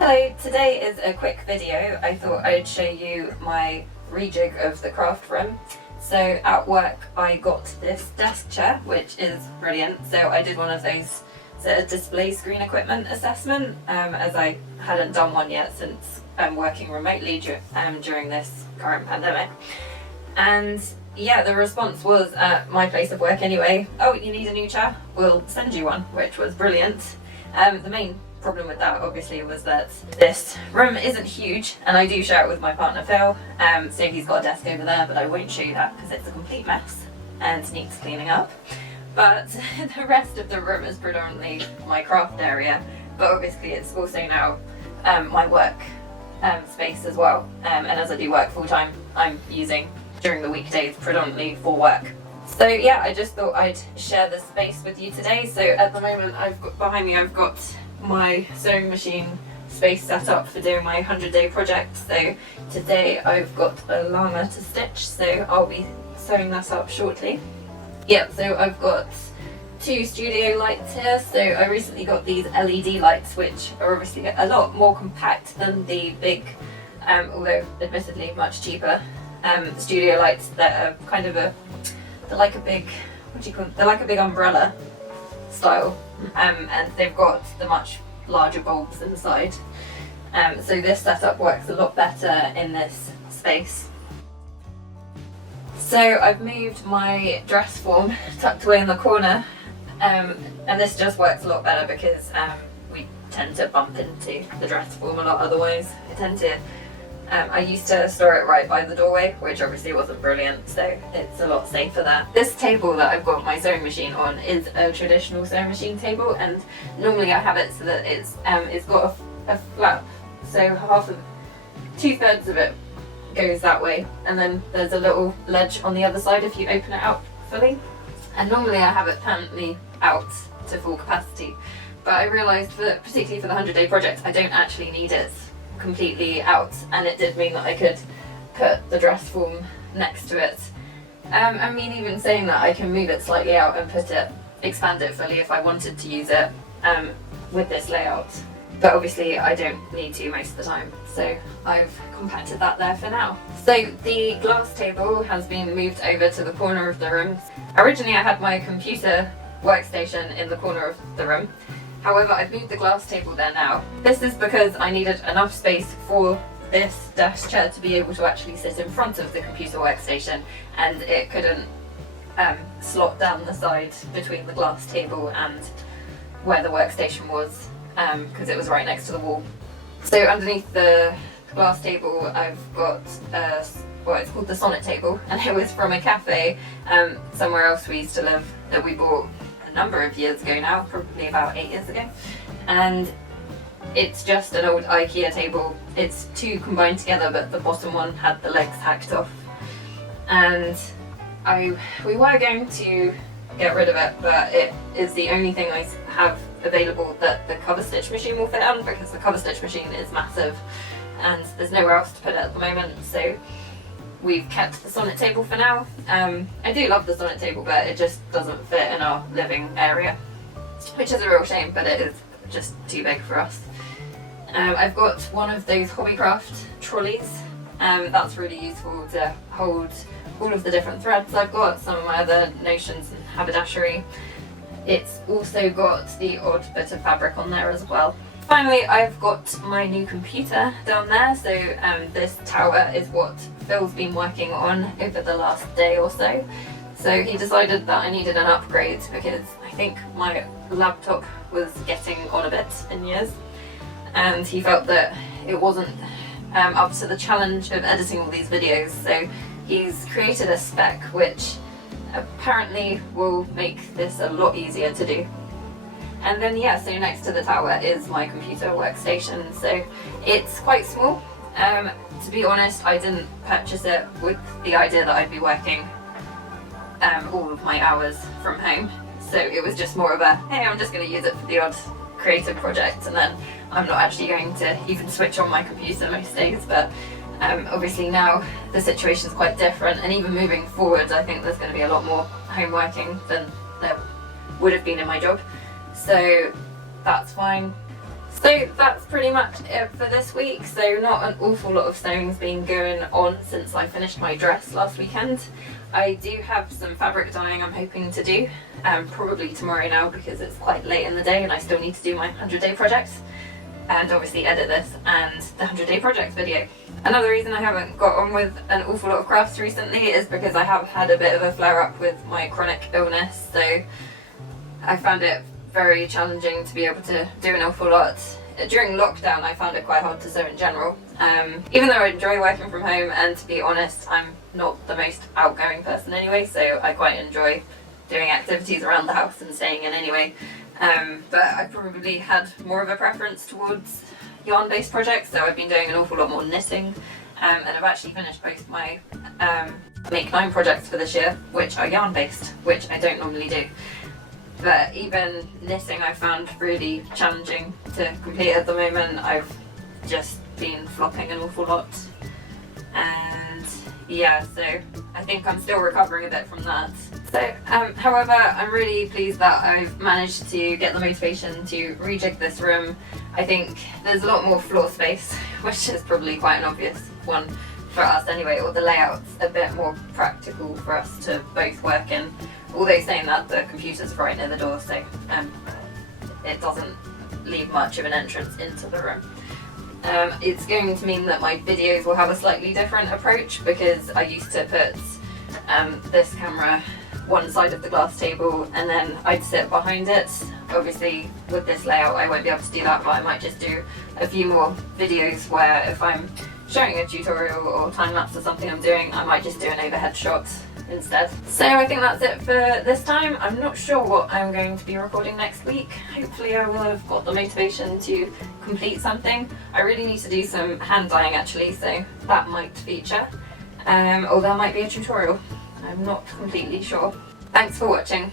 Hello, today is a quick video. I thought I'd show you my rejig of the craft room. So at work I got this desk chair, which is brilliant. So I did one of those display screen equipment assessment, as I hadn't done one yet since I'm working remotely during this current pandemic. And yeah, the response was at my place of work anyway, oh, you need a new chair? We'll send you one, which was brilliant. The main problem with that obviously was that this room isn't huge, and I do share it with my partner Phil, so he's got a desk over there, but I won't show you that because it's a complete mess and needs cleaning up. But the rest of the room is predominantly my craft area, but obviously it's also now my work space as well, and as I do work full time, I'm using during the weekdays predominantly for work. So yeah, I just thought I'd share the space with you today. So at the moment behind me I've got my sewing machine space set up for doing my 100-day project. So today I've got a llama to stitch, so I'll be sewing that up shortly. Yeah, so I've got two studio lights here. So I recently got these LED lights, which are obviously a lot more compact than the big, although admittedly much cheaper, studio lights that are kind of they're like a big, what do you call them? They're like a big umbrella style, and they've got the much larger bulbs inside. So this setup works a lot better in this space. So I've moved my dress form tucked away in the corner, and this just works a lot better because we tend to bump into the dress form a lot otherwise. I used to store it right by the doorway, which obviously wasn't brilliant, so it's a lot safer there. This table that I've got my sewing machine on is a traditional sewing machine table, and normally I have it so that it's got a flap, so two-thirds of it goes that way, and then there's a little ledge on the other side if you open it out fully. And normally I have it permanently out to full capacity, but I realised particularly for the 100-day project, I don't actually need it completely out, and it did mean that I could put the dress form next to it. I mean, even saying that, I can move it slightly out and expand it fully if I wanted to use it with this layout, but obviously I don't need to most of the time, so I've compacted that there for now. So the glass table has been moved over to the corner of the room. Originally I had my computer workstation in the corner of the room. However, I've moved the glass table there now. This is because I needed enough space for this desk chair to be able to actually sit in front of the computer workstation, and it couldn't slot down the side between the glass table and where the workstation was, because it was right next to the wall. So underneath the glass table I've got it's called the sonnet table, and it was from a cafe somewhere else we used to live that we bought a number of years ago now, probably about 8 years ago, and it's just an old IKEA table. It's two combined together, but the bottom one had the legs hacked off, and we were going to get rid of it, but it is the only thing I have available that the cover stitch machine will fit on, because the cover stitch machine is massive and there's nowhere else to put it at the moment, so we've kept the sonnet table for now. I do love the sonnet table, but it just doesn't fit in our living area, which is a real shame, but it is just too big for us. I've got one of those Hobbycraft trolleys. That's really useful to hold all of the different threads I've got, some of my other notions and haberdashery. It's also got the odd bit of fabric on there as well. Finally, I've got my new computer down there. So this tower is what Phil's been working on over the last day or so. So he decided that I needed an upgrade because I think my laptop was getting on a bit in years, and he felt that it wasn't up to the challenge of editing all these videos. So he's created a spec which apparently will make this a lot easier to do. And then yeah, so next to the tower is my computer workstation. So it's quite small. To be honest, I didn't purchase it with the idea that I'd be working all of my hours from home. So it was just more of a, hey, I'm just going to use it for the odd creative project, and then I'm not actually going to even switch on my computer most days. But obviously now the situation's quite different, and even moving forward I think there's going to be a lot more home working than there would have been in my job. So that's fine. So that's pretty much it for this week. So not an awful lot of sewing's been going on since I finished my dress last weekend. I do have some fabric dyeing I'm hoping to do, probably tomorrow now because it's quite late in the day and I still need to do my 100-day project and obviously edit this and the 100-day project video. Another reason I haven't got on with an awful lot of crafts recently is because I have had a bit of a flare up with my chronic illness, so I found it very challenging to be able to do an awful lot. During lockdown I found it quite hard to sew in general, even though I enjoy working from home, and to be honest I'm not the most outgoing person anyway, so I quite enjoy doing activities around the house and staying in anyway, but I probably had more of a preference towards yarn based projects, so I've been doing an awful lot more knitting, and I've actually finished both my Make 9 projects for this year, which are yarn based, which I don't normally do. But even knitting I found really challenging to complete at the moment. I've just been flopping an awful lot, and yeah, so I think I'm still recovering a bit from that. So however, I'm really pleased that I've managed to get the motivation to rejig this room. I think there's a lot more floor space, which is probably quite an obvious one for us anyway, or the layout's a bit more practical for us to both work in. Although saying that, the computer's right near the door, so it doesn't leave much of an entrance into the room. It's going to mean that my videos will have a slightly different approach, because I used to put this camera one side of the glass table and then I'd sit behind it. Obviously with this layout I won't be able to do that, but I might just do a few more videos where if I'm showing a tutorial or time lapse or something I'm doing, I might just do an overhead shot instead. So I think that's it for this time. I'm not sure what I'm going to be recording next week. Hopefully I will have got the motivation to complete something. I really need to do some hand dyeing actually, so that might feature. Or there might be a tutorial. I'm not completely sure. Thanks for watching.